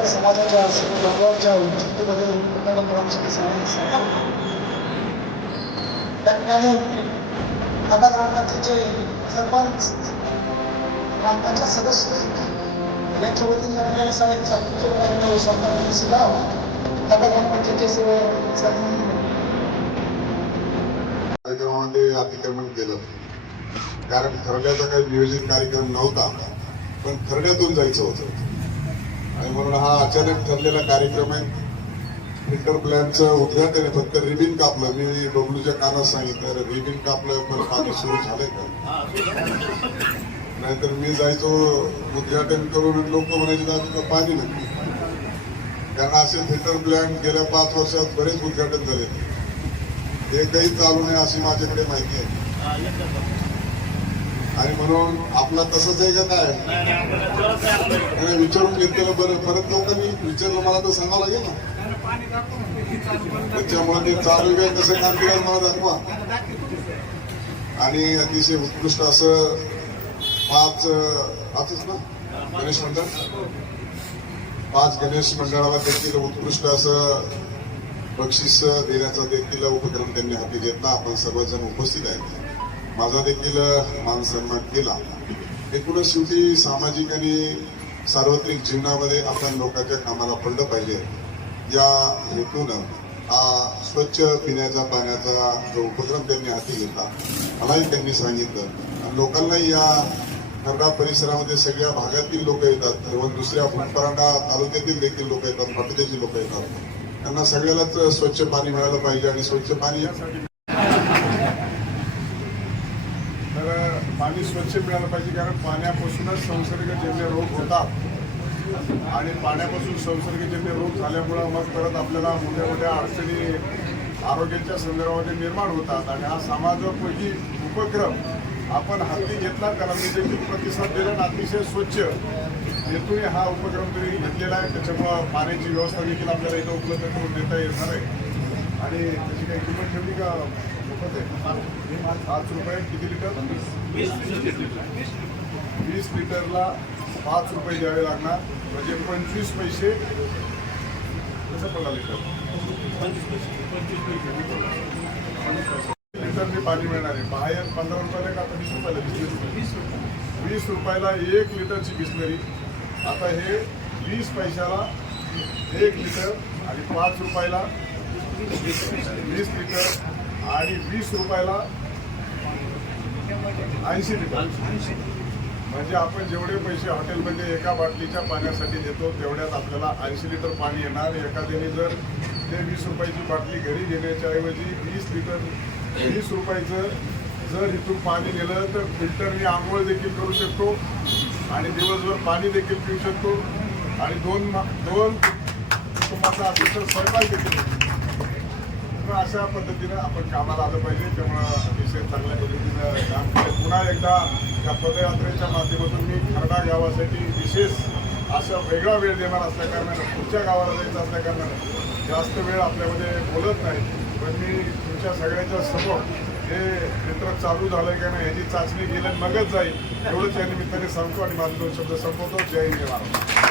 आपल्या समाजाच्या सर्व बांधवांच्या उपस्थितीमध्ये उत्पन्न ग्रामसभेत सांगितलं त्या ठिकाणी आता ग्रामपंचायतचे सरपंच ग्रामपंचायत सदस्य यांच्या वतीने या सांगितलं स्वतः सुद्धा आता ग्रामपंचायतचे सेवा कार्यक्रमामध्ये अतिक्रमण केलं. कारण खरड्याचा काही नियोजित कार्यक्रम नव्हता. पण खरड्यातून जायचं होतं. आणि म्हणून हा अचानक ठरलेला कार्यक्रम आहे. फिल्टर प्लॅनचं उद्घाटन आहे. फक्त रिबिन कापलं. मी बबलूच्या कानात सांगितलं रिबिन कापलं पण पाणी सुरू झालंय का? नाहीतर मी जायचो उद्घाटन करून लोक म्हणायचे दादू का पाणी नक्की कारण असे फिल्टर प्लॅन गेल्या पाच वर्षात बरेच उद्घाटन झाले एकही चालू नाही अशी माझ्याकडे माहिती आहे. आणि म्हणून आपला तसंच आहे का काय? विचारून घेतलेलं बरं. परत लोकांनी विचारलं मला तर सांगावं लागेल ना. त्याच्यामुळे ते चालू काय कसं काम केलं मला दाखवा. आणि अतिशय उत्कृष्ट असं पाच पाचच ना? गणेश मंडळ? पाच गणेश मंडळाला देखील उत्कृष्ट असं बक्षीस देण्याचा देखील उपक्रम त्यांनी हाती घेतला. आपण सर्वजण उपस्थित आहेत. माझा देखील मान सन्मान केला. एकूणच शेवटी सामाजिक आणि सार्वत्रिक जीवनामध्ये आपण लोकांच्या कामाला पडलं पाहिजे. या हेतूनं हा स्वच्छ पिण्याच्या पाण्याचा जो उपक्रम त्यांनी हाती घेतला मलाही त्यांनी सांगितलं. लोकांना लोकांनाही या खरडा परिसरामध्ये सगळ्या भागातील लोक येतात. किंवा दुसऱ्या भूमपरांडा तालुक्यातील देखील लोक येतात पाटोद्याची लोक येतात. त्यांना सगळ्यालाच स्वच्छ पाणी मिळालं पाहिजे आणि स्वच्छ पाणी यासाठी तर पाणी स्वच्छ मिळालं पाहिजे कारण पाण्यापासूनच संसर्गजन्य रोग होतात. आणि पाण्यापासून संसर्गजन्य रोग झाल्यामुळं मग परत आपल्याला मोठ्या मोठ्या अडचणी आरोग्याच्या संदर्भामध्ये निर्माण होतात. आणि हा समाजापैकी उपक्रम आपण हाती घेतला त्याला मी देखील प्रतिसाद दिला आणि अतिशय स्वच्छ हेतूने हा उपक्रम तरी घेतलेला आहे. त्याच्यामुळं पाण्याची व्यवस्था देखील आपल्याला इथं उपलब्ध करून देता येणार आहे. आणि त्याची काही किंमत ठेवली का? पाच रुपये किती लिटर? वीस लिटरला पाच रुपये द्यावे लागणार. म्हणजे पंचवीस पैसे कसं पडला लिटर? लिटरने पाणी मिळणार आहे. बाहेर पंधरा रुपयाला का? आता वीस रुपयाला वीस वीस रुपयाला एक लिटरची बिस्लरी. आता हे वीस पैशाला एक लिटर आणि पाच रुपयाला वीस लिटर. आणि वीस रुपयाला ऐंशी लिटर. म्हणजे आपण जेवढे पैसे हॉटेलमध्ये एका बाटलीच्या पाण्यासाठी देतो तेवढ्यात आपल्याला ऐंशी लिटर पाणी येणार. एखाद्याने जर ते वीस रुपयाची बाटली घरी घेण्याच्या ऐवजी वीस लिटर वीस रुपयाचं जर इथून पाणी नेलं तर फिल्टरने आंघोळ देखील करू शकतो आणि दिवसभर पाणी देखील पिऊ शकतो. आणि दोन दोन कुटुंबाचा अतिशय स्वयंपाक देखील अशा पद्धतीनं आपण कामाला आलं पाहिजे त्यामुळं अतिशय चांगल्या पद्धतीनं काम केलं. पुन्हा एकदा या पदयात्रेच्या माध्यमातून मी खरडा गावासाठी विशेष असा वेगळा वेळ देणार असल्याकारणानं पुढच्या गावाला जायचं असल्याकारणानं जास्त वेळ आपल्यामध्ये बोलत नाही. पण मी तुमच्या सगळ्यांच्या समोर हे यंत्र चालू झालं की नाही याची चाचणी केली मगच जाईल. एवढंच या निमित्ताने सांगतो आणि माझे दोन शब्द संपवतो. जय हिंद जय